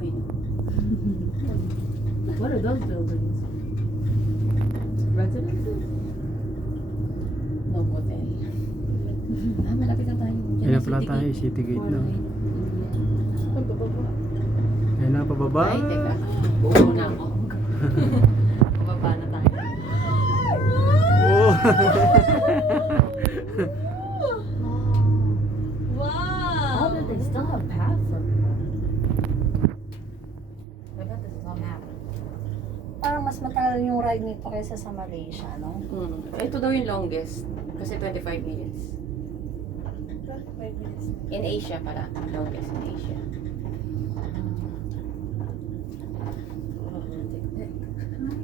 going. What are those buildings? Residences? No hotel. Malapit na tayo. Yan na pala tayo, City Gate na. Yan na, pababa. Ay, teka. Buo na ako. Pababa na tayo. Oh. Oh, but they still have paths up there. I bet this is on map. Parang mas matagal yung ride nito kaysa sa Malaysia, no? Ito daw yung longest. Kasi 25 minutes. 5 minutes. In Asia pala. Longest in Asia.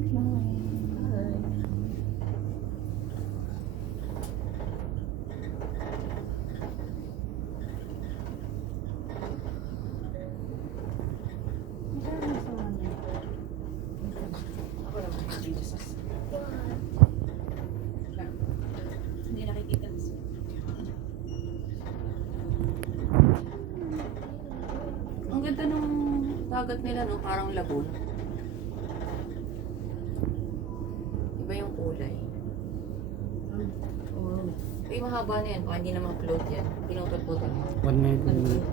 Ako naman. Hindi nakikita. Ang ganda nung dagat nila, no? Parang lagoon. Iba yung kulay. Oh. Ay, mahaba na yan. Baka hindi naman float yan. Pinutol-putol. 1 minute.